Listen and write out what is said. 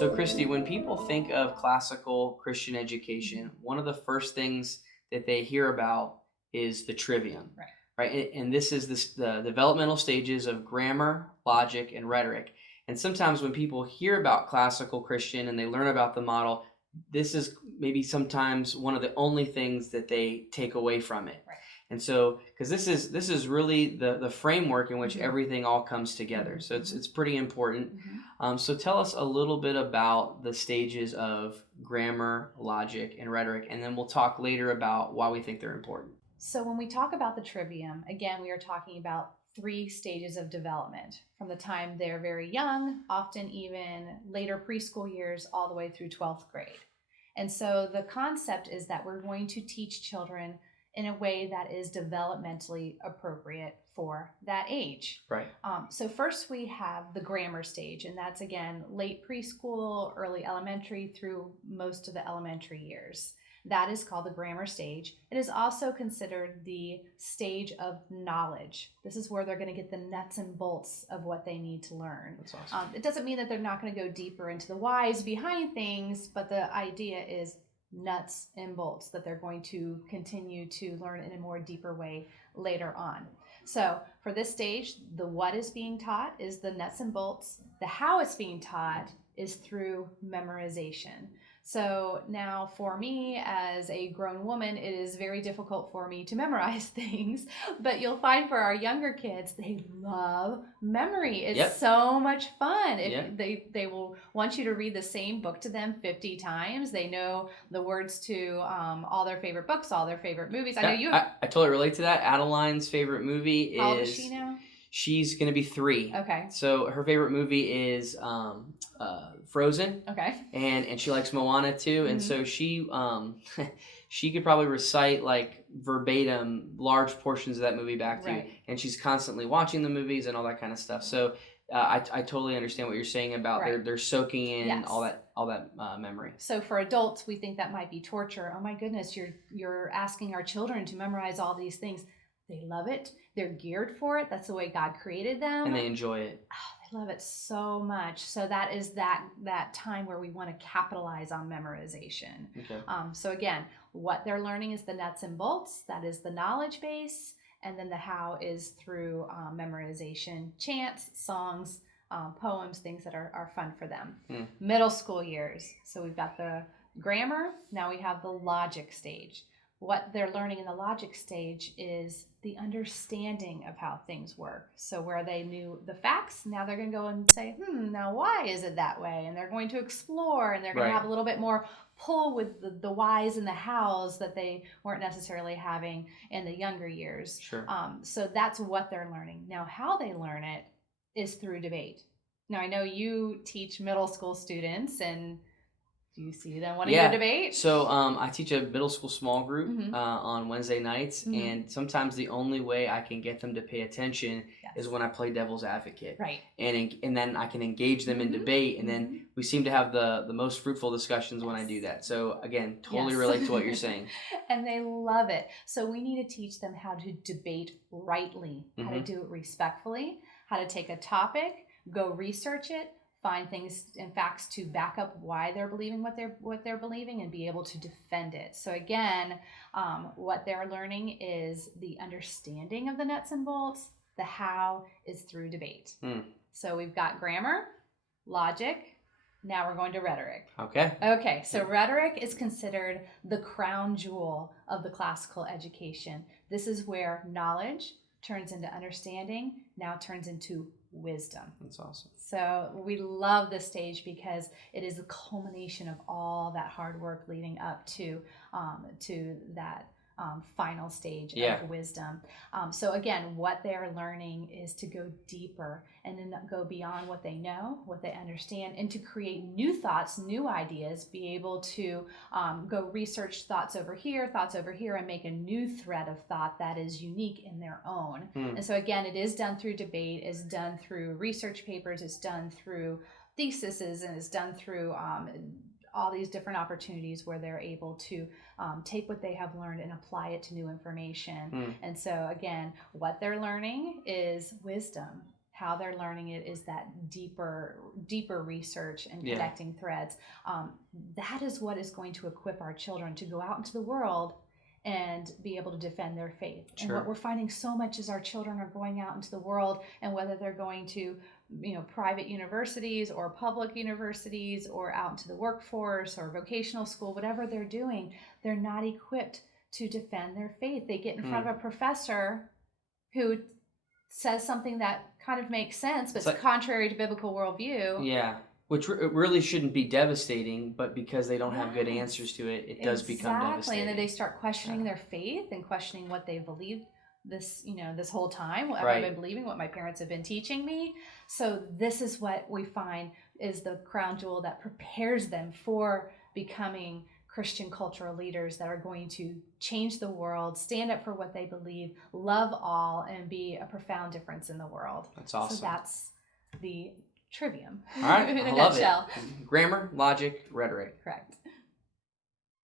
So, Christy, when people think of classical Christian education, one of the first things that they hear about is the trivium, Right. right? And this is the developmental stages of grammar, logic, and rhetoric. And sometimes when people hear about classical Christian and they learn about the model, this is maybe sometimes one of the only things that they take away from it. Right. And so, because this is really the framework in which Mhm. everything all comes together. So it's pretty important. Mhm. So tell us a little bit about the stages of grammar, logic, and rhetoric, and then we'll talk later about why we think they're important. So when we talk about the trivium, again, we are talking about 3 stages of development from the time they're very young, often even later preschool years, all the way through 12th grade. And so the concept is that we're going to teach children in a way that is developmentally appropriate for that age. Right. So first we have the grammar stage, and that's again late preschool, early elementary through most of the elementary years. That is called the grammar stage. It is also considered the stage of knowledge. This is where they're going to get the nuts and bolts of what they need to learn. That's awesome. It doesn't mean that they're not going to go deeper into the whys behind things, but the idea is nuts and bolts that they're going to continue to learn in a more deeper way later on. So for this stage, the what is being taught is the nuts and bolts. The how it's being taught is through memorization. So now for me as a grown woman, it is very difficult for me to memorize things, but you'll find for our younger kids, they love memory. It's so much fun. If they will want you to read the same book to them 50 times. They know the words to all their favorite books, all their favorite movies. I know you. I totally relate to that. Adeline's favorite movie is. How old is she now? She's going to be 3. Okay. So her favorite movie is Frozen. Okay. And she likes Moana too. And so she she could probably recite like verbatim large portions of that movie back to you. And she's constantly watching the movies and all that kind of stuff. So I totally understand what you're saying about they're soaking in all that memory. So for adults, we think that might be torture. Oh my goodness, you're asking our children to memorize all these things. They love it. They're geared for it. That's the way God created them. And they enjoy it. Oh, they love it so much. So that is that time where we want to capitalize on memorization. Okay. So again, what they're learning is the nuts and bolts. That is the knowledge base. And then the how is through memorization, chants, songs, poems, things that are fun for them. Middle school years. So we've got the grammar. Now we have the logic stage. What they're learning in the logic stage is the understanding of how things work. So where they knew the facts, now they're going to go and say, now why is it that way? And they're going to explore, and they're going to have a little bit more pull with the whys and the hows that they weren't necessarily having in the younger years. Sure. So that's what they're learning. Now, how they learn it is through debate. Now, I know you teach middle school students, and do you see them wanting to debate? So I teach a middle school small group on Wednesday nights, and sometimes the only way I can get them to pay attention is when I play devil's advocate. Right. And then I can engage them in debate, and then we seem to have the most fruitful discussions when I do that. So again, totally relate to what you're saying. And they love it. So we need to teach them how to debate rightly, how to do it respectfully, how to take a topic, go research it, find things and facts to back up why they're believing what they're believing, and be able to defend it. So again, what they're learning is the understanding of the nuts and bolts. The how is through debate. So we've got grammar, logic. Now we're going to rhetoric. Okay. So rhetoric is considered the crown jewel of the classical education. This is where knowledge turns into understanding, now turns into wisdom. That's awesome. So we love this stage because it is the culmination of all that hard work leading up to that final stage of wisdom. So again, what they're learning is to go deeper and then go beyond what they know, what they understand, and to create new thoughts, new ideas, be able to go research thoughts over here, and make a new thread of thought that is unique in their own. And so again, it is done through debate, it's done through research papers, it's done through theses, and it's done through all these different opportunities where they're able to take what they have learned and apply it to new information. And so again, what they're learning is wisdom, how they're learning it is that deeper research and connecting threads. That is what is going to equip our children to go out into the world and be able to defend their faith. Sure. And what we're finding so much is our children are going out into the world, and whether they're going to, private universities or public universities or out into the workforce or vocational school, whatever they're doing, they're not equipped to defend their faith. They get in front of a professor who says something that kind of makes sense, but it's contrary to biblical worldview. Yeah. Which really shouldn't be devastating, but because they don't have good answers to it, it does become devastating. Exactly, and then they start questioning their faith and questioning what they've believed this whole time, what I've been believing, what my parents have been teaching me. So this is what we find is the crown jewel that prepares them for becoming Christian cultural leaders that are going to change the world, stand up for what they believe, love all, and be a profound difference in the world. That's awesome. So that's the Trivium. All right, in a I love nutshell. it. Grammar, logic, rhetoric. Correct.